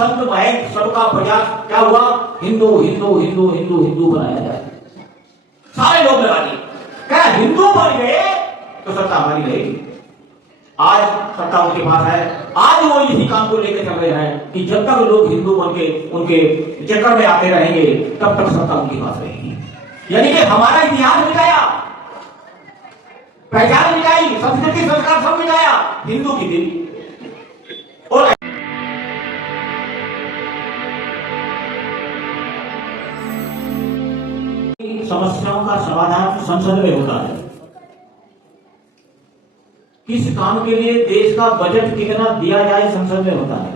संत महंत सबका प्रयास क्या हुआ, हिंदू हिंदू हिंदू हिंदू हिंदू बनाया जाए। सारे लोग लगा दिए, क्या हिंदू बन गए तो सत्ता हमारी रहेगी। आज सत्ता उनके पास है, आज वो इसी काम को लेकर चल रहे हैं कि जब तक लोग हिंदू बन के उनके चक्कर में आते रहेंगे तब तक सत्ता उनके पास रहेगी। यानी कि हमारा इतिहास मिटाया, पहचान मिटाई, संस्कृति संस्कार सब मिटाया हिंदू की देवी। और समस्याओं का समाधान संसद में होता है। किस काम के लिए देश का बजट कितना दिया जाए संसद में होता है।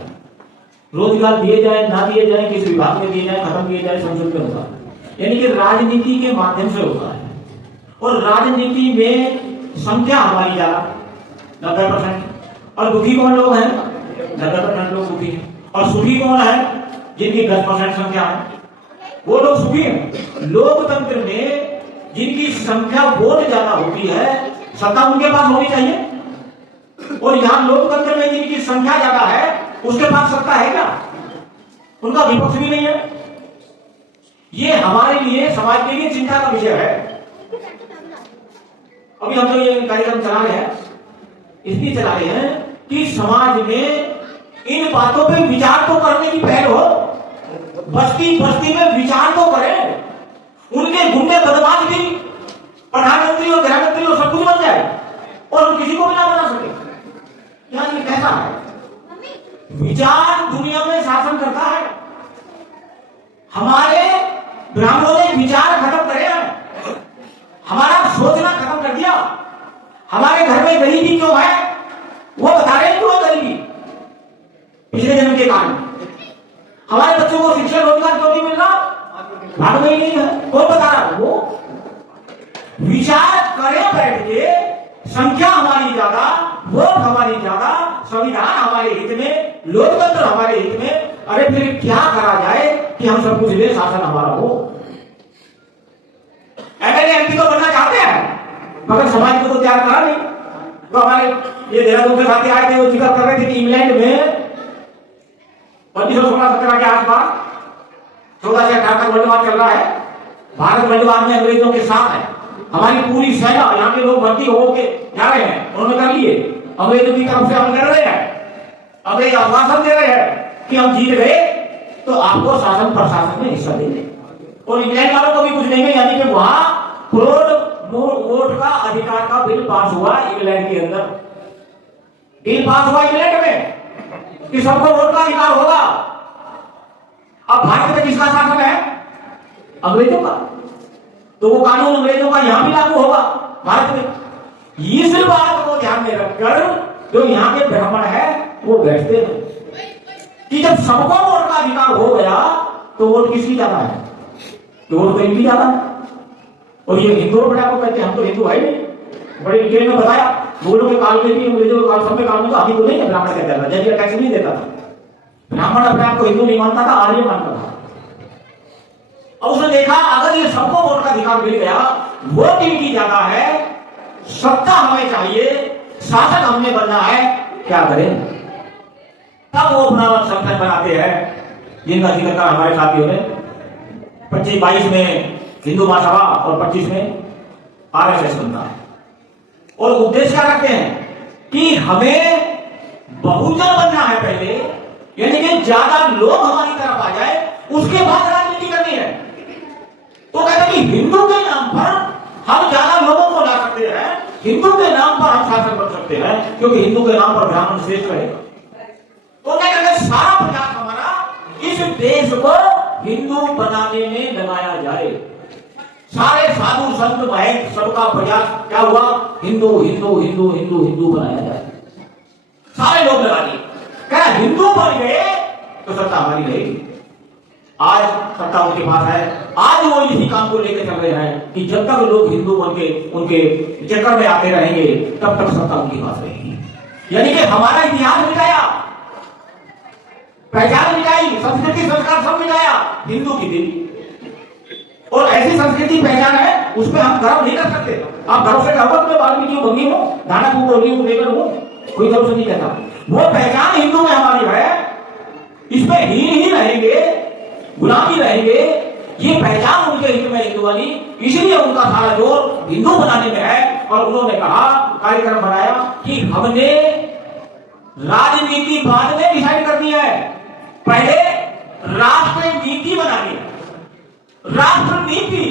रोजगार दिए जाए ना दिए जाए, किस विभाग में दिए जाए खत्म किए जाए, संसद में होता है। यानी कि राजनीति के माध्यम से होता है। और राजनीति में संख्या हमारी ज्यादा 90%, और दुखी कौन लोग हैं, 90% लोग दुखी हैं। और सुखी कौन है, जिनकी 10% संख्या है वो लोग सुखी हैं। लोकतंत्र में जिनकी संख्या वोट ज्यादा होती है सत्ता उनके पास होनी चाहिए, और यहां लोकतंत्र में जिनकी संख्या ज्यादा है उसके पास सत्ता है क्या, उनका विपक्ष भी नहीं है। ये हमारे लिए, समाज के लिए चिंता का विषय है। अभी हम जो ये कार्यक्रम चला रहे हैं इसलिए चला रहे हैं कि समाज में इन बातों पे विचार तो करने की पहल हो। बस्ती बस्ती में विचार तो करें, उनके गुंडे बदमाश भी प्रधानमंत्री और गृह मंत्री और सब कुछ बन जाए और हम किसी को भी ना बना सके। क्या ये कैसा है? विचार दुनिया में शासन करता है। हमारे ब्राह्मणों ने विचार खत्म करे हैं, हमारा सोचना खत्म कर दिया। हमारे घर में गरीबी क्यों है वो बता रहे हैं, क्यों गरीबी पिछले जन्म के कारण। हमारे बच्चों को शिक्षा रोजगार क्यों नहीं मिल रहा, भाग में ही नहीं है, कौन बता रहा है? वो विचार करें बैठ के, संख्या हमारी ज्यादा, वोट हमारी ज्यादा, संविधान हमारे हित में, लोकतंत्र हमारे हित में। अरे फिर क्या करा जाए कि हम सब कुछ ले, शासन हमारा हो। एमएलए एमपी तो बनना चाहते हैं मगर समाज को तो तैयार करा नहीं। तो हमारे ये देहरादून के साथी आए थे, वो जिक्र कर रहे थे कि इंग्लैंड में 1516-17 के आसपास 14 से 18 तक वर्ल्ड वार चल रहा है। भारत वर्ल्ड वार में अंग्रेजों के साथ है। हमारी पूरी सेना, यहाँ के लोग भर्ती होके जा रहे हैं, उन्होंने कर लिए। अंग्रेजों की तरफ से हम कर रहे हैं, अंग्रेज आश्वासन दे रहे हैं कि हम जीत गए तो आपको शासन प्रशासन में हिस्सा देंगे। और इंग्लैंड वालों को भी कुछ देंगे। यानी कि वहां वोट का अधिकार का बिल पास हुआ इंग्लैंड के अंदर। बिल पास हुआ इंग्लैंड में कि सबको वोट का अधिकार होगा। अब भारत में किसका शासन है? अंग्रेजों का। तो वो कानून अंग्रेजों का यहां भी लागू होगा भारत में। इस बात को ध्यान में रखकर जो यहाँ के ब्राह्मण है वो बैठते हैं कि जब सबको वोट का अधिकार हो गया तो वोट किसकी ज्यादा है? तो वोट तो इनकी ज्यादा है। और ये हिंदू बड़ा को कहते हैं, हम तो हिंदू है नहीं। बड़े डिटेल में बताया, मुगलों के काल में भी, अंग्रेजों के काल, सब के काल में तो अभी को नहीं है ब्राह्मण कहता था, जजिया टैक्स नहीं देता था। ब्राह्मण अपने आप को हिंदू नहीं मानता था, आर्य मानता था। और उसने देखा अगर ये सबको वोट का अधिकार मिल गया, वोट इनकी ज्यादा है, सत्ता हमें चाहिए, शासक हमने बनना है, क्या करें? तब वो अपना संगठन बनाते हैं जिनका जिक्र कहा हमारे साथियों ने। 25-22 में हिंदू महासभा और 25 में आरएसएस बनता है। और उद्देश्य क्या रखते हैं कि हमें बहुजन बनना है पहले, यानी कि ज्यादा लोग हमारी तरफ आ जाए, उसके बाद राजनीति करनी है। तो कहते हैं कि हिंदू के नाम पर हम ज्यादा लोगों को ला सकते हैं, हिंदू के नाम पर हम शासन बन सकते हैं, क्योंकि हिंदू के नाम पर ब्राह्मण श्रेष्ठ रहेगा। तो क्या कहते हैं, सारा प्रयास हमारा इस देश को हिंदू बनाने में लगाया जाए। सारे साधु संत महंत सबका प्रयास क्या हुआ, हिंदू हिंदू हिंदू हिंदू हिंदू बनाया जाए। सारे लोग लगा दिए, क्या हिंदू बन गए तो सत्ता हमारी रहेगी। आज सत्ता उनके पास है, आज वो इसी काम को लेकर चल रहे हैं कि जब तक लोग हिंदू बन के उनके चक्कर में आते रहेंगे तब तक सत्ता उनके पास रहेगी। यानी कि हमारा इतिहास मिटाया, पहचान मिटाई, संस्कृति संस्कार सब मिटाया हिंदू की देवी। और ऐसी संस्कृति पहचान है उस पर हम गर्व नहीं कर सकते। आप गर्व से कहो कि मैं वाल्मीकि हूं, बंगी हूं, दानापुर हूं, लेकर हूं, कोई गर्व से नहीं कहता। वो पहचान हिंदू में हमारी है, इसमें ही रहेंगे, गुलामी रहेंगे, ये पहचान उनके हित में हिंदू वाली, इसलिए उनका सारा जोर हिंदू बनाने में है। और उन्होंने कहा, कार्यक्रम बनाया कि हमने राजनीति बाद में डिसाइड करनी है, पहले राष्ट्र नीति बनानी है। राष्ट्र नीति,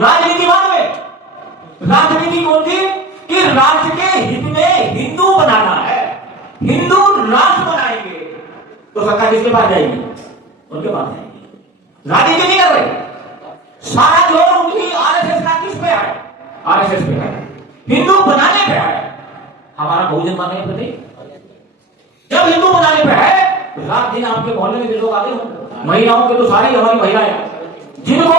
राजनीति बाद में। राजनीति कौन थी कि राष्ट्र के हित में हिंदू बनाना है, हिंदू राष्ट्र बनाएंगे। तो सरकार किसके पास जाएगी? उनके पास जाएगी। राजनीति नहीं कर रहे, सारा जोर उनकी आरएसएस का किस पे है? आरएसएस पे है, हिंदू बनाने पे है। हमारा बहुजन बनने पे नहीं, जब हिंदू बनाने पे है तो रात दिन आपके मोहल्ले में लोग आते हो, महिलाओं के तो सारी हमारी महिलाएं जिनको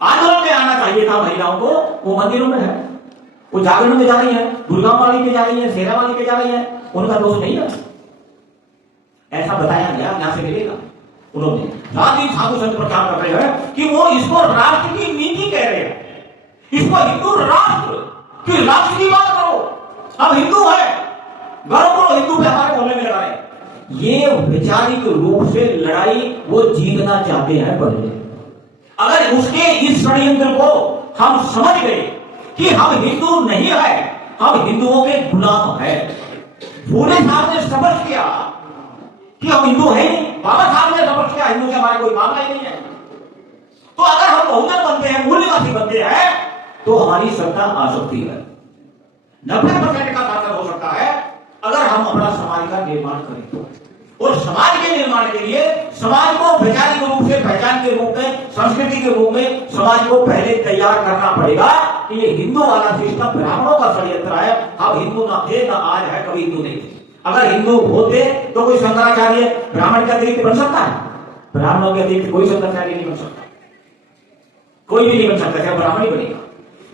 आंदोलन में आना चाहिए था महिलाओं को, वो मंदिरों में है, वो जागरण में जा रही है, दुर्गा वाली पे जा रही है, शेरा वाली पे जा रही है, उनका दोष नहीं है। ऐसा बताया गया, यहां से मिलेगा। उन्होंने रात दिन साधु संत प्रचार कर रहे हैं कि वो इसको राष्ट्र की नीति कह रहे हैं, इसको हिंदू राष्ट्र की राष्ट्र की बात करो, हम हिंदू है, गर्व करो हिंदू पे, हमारे मोहल्ले में लगा रहे। ये वैचारिक रूप से लड़ाई वो जीतना चाहते हैं। पहले अगर उसके इस षड्यंत्र को हम समझ गए कि हम हिंदू नहीं है, हम हिंदुओं के गुलाम है। फूले साहब ने शपथ किया कि हम हिंदू है, बाबा साहब ने शपथ किया हिंदू से हमारा कोई मामला ही नहीं है। तो अगर हम बहुजन बनते हैं, मूल्यवासी बनते हैं, तो हमारी सत्ता आ सकती है। 90% का शासन हो सकता है अगर हम अपना समाज का निर्माण करें तो। और समाज के निर्माण के लिए समाज को वैचारिक रूप से, पहचान के रूप में, संस्कृति के रूप में समाज को पहले तैयार करना पड़ेगा कि ये हिंदू वाला सिस्टम ब्राह्मणों का षड्यंत्र है। अब हिंदू ना थे ना आज है, कभी हिंदू नहीं थे। अगर हिंदू होते तो कोई शंकराचार्य ब्राह्मण के अतिरिक्त बन सकता है? ब्राह्मणों के अतिरिक्त कोई शंकराचार्य नहीं बन सकता, कोई भी नहीं बन सकता, क्या ब्राह्मण ही बनेगा।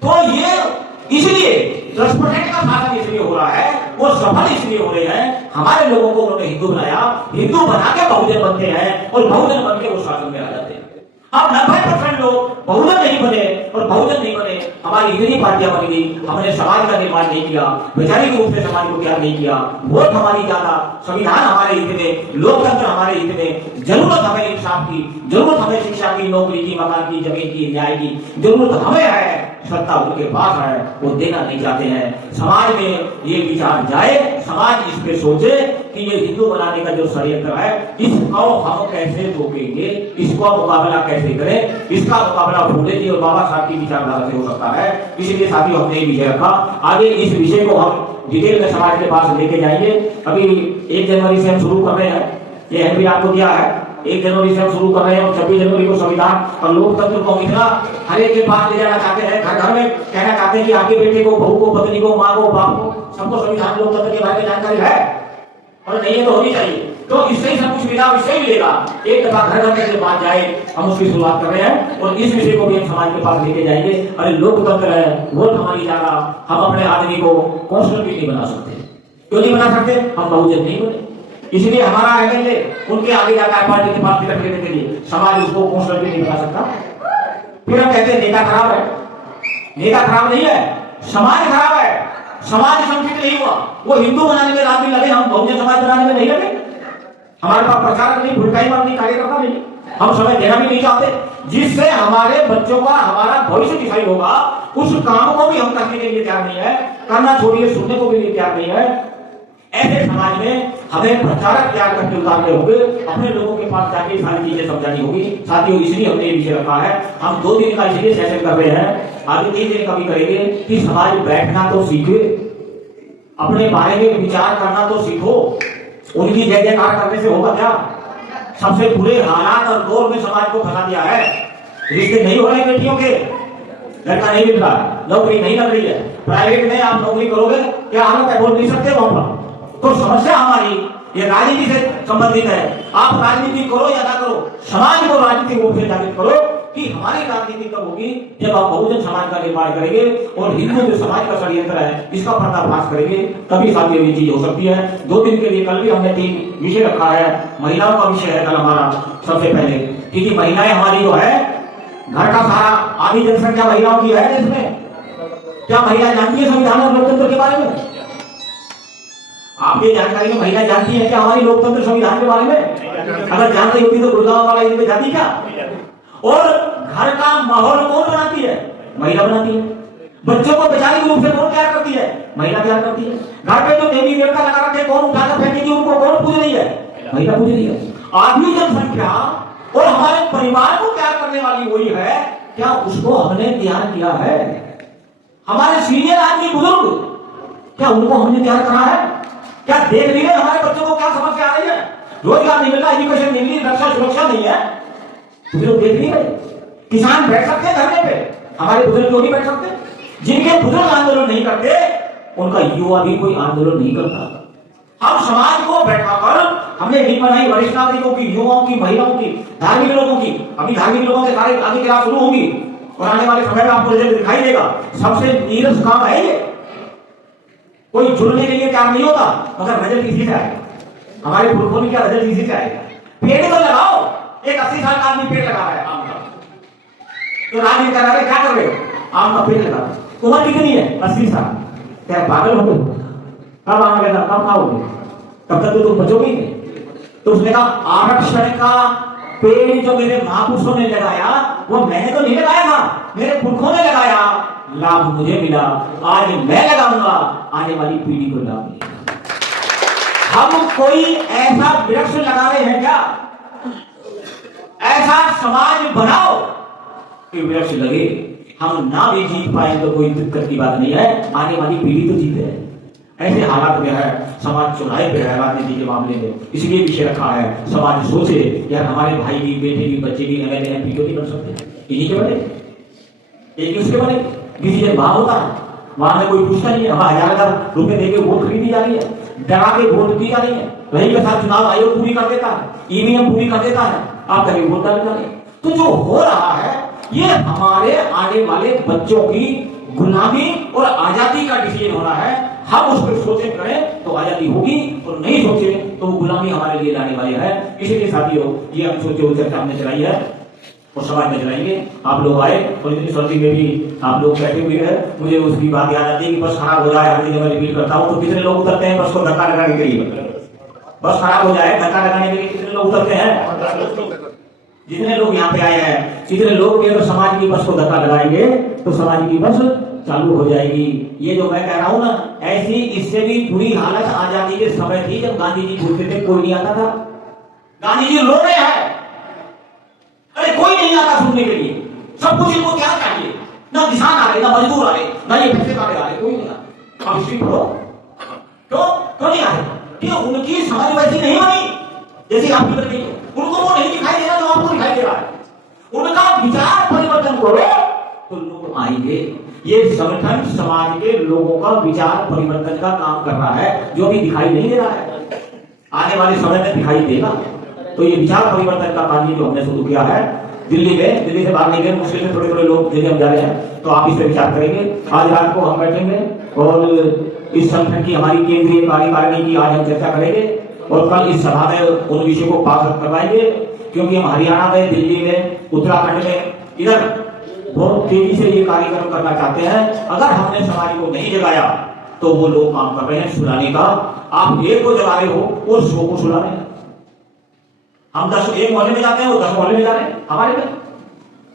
तो ये इसलिए 10% का शासन इसलिए हो रहा है, वो सफल इसलिए हो रहे हैं, हमारे लोगों को उन्होंने हिंदू बनाया, हिंदू बना के बहुजन बनते हैं और बहुजन बन के वो शासन में आ जाते हैं। अब 90% लोग बहुजन नहीं बने और बहुजन नहीं बने, हमारी इतनी पार्टियां बन गई, हमने समाज का निर्माण नहीं किया, वैचारिक रूप से समाज को तैयार नहीं किया, वोट हमारी ज्यादा, संविधान हमारे हित में, लोकतंत्र हमारे हित में, जरूरत हमें इंसाफ की, जरूरत हमें शिक्षा की, नौकरी की, मकान की, जमीन की, न्याय की जरूरत हमें है, सत्ता उनके पास है, वो देना नहीं चाहते हैं। समाज में ये विचार जाए, समाज इस पे सोचे कि ये हिंदू बनाने का जो षड्यंत्र है, इसको हम कैसे रोकेंगे, इसको मुकाबला कैसे करें। इसका मुकाबला फूले जी और बाबा साहब की विचारधारा से हो सकता है। इसलिए साथियों हमने ये विषय रखा, आगे इस विषय को हम डिटेल में समाज के पास लेके जाएंगे। अभी 1 जनवरी से हम शुरू कर रहे हैं, ये भी आपको दिया है, 1 जनवरी से हम शुरू कर रहे हैं और 26 जनवरी को संविधान और लोकतंत्र को इतना हर एक के पास ले जाना चाहते हैं, घर घर में कहना चाहते हैं कि आपके बेटे को, बहू को, पत्नी को, माँ को, बाप को, सबको संविधान लोकतंत्र के बारे में जानकारी है और नहीं है तो होनी चाहिए। तो इससे ही सब कुछ मिला, इससे ही मिलेगा। एक दफा घर घर के पास जाए, हम उसकी शुरुआत कर रहे हैं और इस विषय को भी हम समाज के पास लेके जाएंगे। अरे लोकतंत्र है, वोट हमारी ज्यादा, हम अपने आदमी को कौंसलर भी नहीं बना सकते। क्यों नहीं बना सकते? हम बहुजन नहीं बने, इसलिए हमारा एमएलए उनके आगे जाता है पार्टी के पास टिकट लेने के लिए, समाज उसको कौंसलर भी नहीं बना सकता। फिर हम कहते हैं नेता खराब है। नेता खराब नहीं है, समाज खराब है, समाज संगठित नहीं हुआ। वो हिंदू बनाने में रात दिन लगे, हम बहुजन समाज बनाने में नहीं लगे। हमारे पास प्रचारक नहीं, भूलकाई नहीं, कार्यकर्ता नहीं, हम समय देना भी नहीं चाहते। जिससे हमारे बच्चों का हमारा भविष्य दिखाई होगा, उस काम को भी हम करने के लिए तैयार नहीं है, करना छोड़िए सुनने को भी तैयार नहीं है। ऐसे समाज में हमें प्रचारक तैयार करके उतारने होंगे, अपने लोगों के पास जाके सारी चीजें समझानी होगी। साथियों इसलिए हमने ये विषय रखा है, हम 2 दिन का इसलिए सेशन कर रहे हैं, आगे 3 दिन का भी करेंगे कि समाज बैठना तो सीखे, अपने बारे में विचार करना तो सीखो। उनकी जय जयकार करने से होगा क्या? सबसे बुरे हालात और दौर में समाज को फंसा दिया है। रिश्ते नहीं हो रहे बेटियों के, लड़का नहीं मिल रहा, नौकरी नहीं लग रही है, प्राइवेट में आप नौकरी करोगे क्या हालत है, बोल नहीं सकते वहां पर। तो समस्या हमारी ये राजनीति से संबंधित है। आप राजनीति करो या ना करो, समाज को राजनीतिक रूप से जागृत करो कि हमारी राजनीति कब होगी, जब आप बहुजन समाज का निर्माण करेंगे और हिंदू जो समाज का षड्यंत्र है इसका पर्दाफाश करेंगे, तभी साथियों ये चीज हो सकती है। 2 दिन के लिए कल भी हमने 3 विषय रखा है। महिलाओं का विषय है कल हमारा सबसे पहले, क्योंकि महिलाएं हमारी जो है घर का सारा आधी जनसंख्या महिलाओं की है देश में। क्या महिला जानती है संविधान और लोकतंत्र के बारे में? आपकी जानकारी में महिला जानती है क्या हमारी लोकतंत्र संविधान के बारे में? अगर जानती होती तो गुड़गांव वाला इनमें जाती क्या? और घर का माहौल कौन बनाती है? महिला बनाती है। बच्चों को वैचारिक रूप से कौन तैयार करती है? महिला तैयार करती है। घर पे जो देवी देवता लगा रखे कौन उठाकर फेंकेगी, उनको कौन पूज रही है? महिला पूज रही है। आदमी जनसंख्या और हमारे परिवार को तैयार करने वाली वही है, क्या उसको हमने तैयार किया है? हमारे सीनियर आदमी बुजुर्ग, क्या उनको हमने तैयार करा है? क्या देख रही है हमारे बच्चों को क्या समस्या आ रही है? रोजगार नहीं मिल रहा, एजुकेशन नहीं मिली, रक्षा सुरक्षा नहीं है, बुजुर्ग देख नहीं रहे। किसान बैठ सकते हैं धरने पे, हमारे बुजुर्ग क्यों नहीं बैठ सकते? जिनके बुजुर्ग आंदोलन नहीं करते उनका युवा भी कोई आंदोलन नहीं करता। हम समाज को बैठाकर हमने नींव बनाई वरिष्ठ नागरिकों की, युवाओं की, महिलाओं की, धार्मिक लोगों की। अभी धार्मिक लोगों के सारे आगे क्लास शुरू होंगी और आने वाले समय में आपको रिजल्ट दिखाई देगा। सबसे नीरस काम है ये। कोई जुड़ने के लिए तैयार नहीं होता, मगर रिजल्ट इसी से आएगा। हमारे पुरखों ने क्या रिजल्ट इसी से आएगा। पेड़ तो लगाओ, एक 80 साल का आदमी पेड़ लगा रहा है आम का, तो राजनीति कर रहे क्या कर रहे हो? आम का पेड़ लगा। उम्र कितनी है? 80 साल। क्या पागल हो गए? कब आम लगा, कब खाओगे? तब तक तो तुम बचोगे ही नहीं। तो उसने कहा आरक्षण का पेड़ जो मेरे महापुरुषों ने लगाया वो मैंने तो नहीं लगाया था, मेरे पुरखों ने लगाया, लाभ मुझे मिला, आज मैं लगाऊंगा, आने वाली पीढ़ी को लाभ मिलेगा। हम कोई ऐसा वृक्ष लगा रहे हैं क्या? ऐसा समाज बनाओ कि वृक्ष लगे। हम ना भी जीत पाए तो कोई दिक्कत की बात नहीं है, आने वाली पीढ़ी तो जीते है। ऐसे हालात में है, समाज चौराहे पे है राजनीति के मामले में, इसलिए विषय रखा है। समाज सोचे यार हमारे भाई की, बेटे की, बच्चे की एमएलए एमपी क्यों नहीं बन सकते? इन्हीं के बने, एक उसके बने। किसी जगह वहां होता है, वहां में कोई पूछता नहीं है। वहां 1000 रुपए देके वोट खरीदी जा रही है, डरा के वोट दी जा रही है। वही के साथ चुनाव आयोग पूरी कर देता है, ईवीएम पूरी कर देता है, आप कभी वोट डाल रहे। तो जो हो रहा है ये हमारे आने वाले बच्चों की गुलामी और आजादी का डिसीजन होना है। हम उस पर सोचे करें तो आजादी होगी, और नहीं सोचे तो गुलामी हमारे लिए लाने वाली है। इसलिए साथियों ये हम सोचे चर्चा हमने चलाई है और समाज में चलाएंगे। आप लोग आए और इतनी सर्दी में भी आप लोग बैठे हुए हैं। मुझे उसकी बात याद आती है कि बस खराब हो जाए, हर जगह मैं रिपीट करता हूँ, तो कितने लोग उतरते हैं बस को धक्का लगाने के लिए? बस खराब हो जाए धक्का लगाने के लिए कितने लोग उतरते हैं? जितने लोग यहाँ पे आए हैं, जितने लोग अगर समाज की बस को धक्का लगाएंगे तो समाज की बस चालू हो जाएगी। ये जो मैं कह रहा हूं ना, ऐसी इससे भी बुरी हालत आजादी के समय थी जब गांधी जी पूछते थे, कोई नहीं आता था। गांधी जी रो रहे हैं, अरे कोई नहीं आता सुनने के लिए, सब कुछ इनको क्या चाहिए? ना किसान आ रहे, ना मजदूर आ रहे, ना ये पैसे वाले आ रहे, कोई नहीं आता। अब हिस्ट्री पढ़ो, क्यों नहीं आ रहे? क्यों? उनकी समझ वैसी नहीं बनी जैसी आपकी बन गई है। उनको वो नहीं दिखाई दे रहा जो आपको दिखाई दे रहा है। उनका विचार परिवर्तन करो तो लोग आएंगे। ये संगठन समाज के लोगों का विचार परिवर्तन का काम कर रहा है, जो अभी दिखाई नहीं दे रहा है, आने वाले समय में दिखाई देगा। तो ये विचार परिवर्तन का कार्य जो हमने शुरू किया है दिल्ली में, दिल्ली से बाहर नहीं गए, मुश्किल से थोड़े थोड़े लोग दिल्ली हम जा रहे हैं, तो आप इस पर विचार करेंगे। आज रात को हम बैठेंगे और इस संगठन की हमारी केंद्रीय कार्यकारिणी की आज हम चर्चा करेंगे और कल इस सभा में उन विषयों को पास करवाएंगे, क्योंकि हम हरियाणा में, दिल्ली में, उत्तराखंड में इधर बहुत तेजी से ये कार्यक्रम करना चाहते हैं। अगर हमने समाज को नहीं जगाया तो वो लोग काम कर रहे हैं सुलाने का। आप एक को जगा रहे हो, वो 100 को सुला रहे हैं। हम 10 एक मोहल्ले में जाते हैं, वो 10 मोहल्ले में जा रहे हैं हमारे में।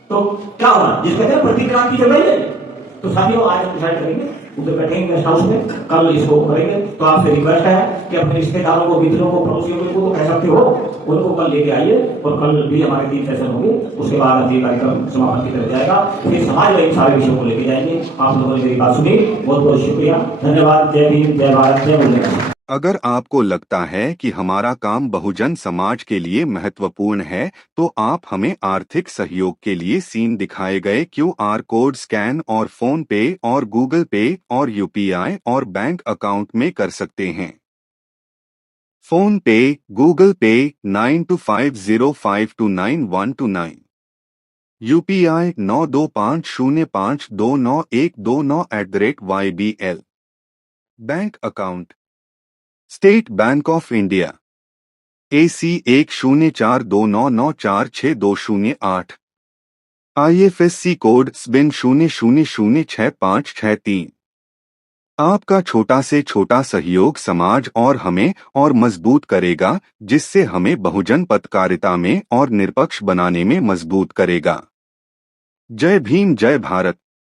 तो क्या होना, जिस कहते हैं प्रतिक्रांति चल रही है। तो साथियों आज हम डिसाइड करेंगे, उधर बैठेंगे गेस्ट हाउस में, कल इसको करेंगे। तो आपसे रिक्वेस्ट है कि अपने रिश्तेदारों को, मित्रों को, पड़ोसियों को तो कह सकते हो, उनको कल लेके आइए। और कल भी हमारे 3 सेशन होंगे, उसके बाद ये कार्यक्रम समापन की तरफ जाएगा। फिर समाज में इन सारे विषयों को लेके जाएंगे। आप लोगों ने मेरी बात सुनी, बहुत बहुत शुक्रिया, धन्यवाद। जय भीम, जय भारत, जय वंदे। अगर आपको लगता है कि हमारा काम बहुजन समाज के लिए महत्वपूर्ण है तो आप हमें आर्थिक सहयोग के लिए सीन दिखाए गए QR कोड स्कैन और फोन पे और गूगल पे और UPI और बैंक अकाउंट में कर सकते हैं। फोन पे, गूगल पे 9250529129, UPI 9250529129 bank account state bank of India AC 1042994628, IFSC code SBIN 00065663। आपका छोटा से छोटा सहयोग समाज और हमें और मजबूत करेगा, जिससे हमें बहुजन पत्रकारिता में और निष्पक्ष बनाने में मजबूत करेगा। जय भीम, जय भारत।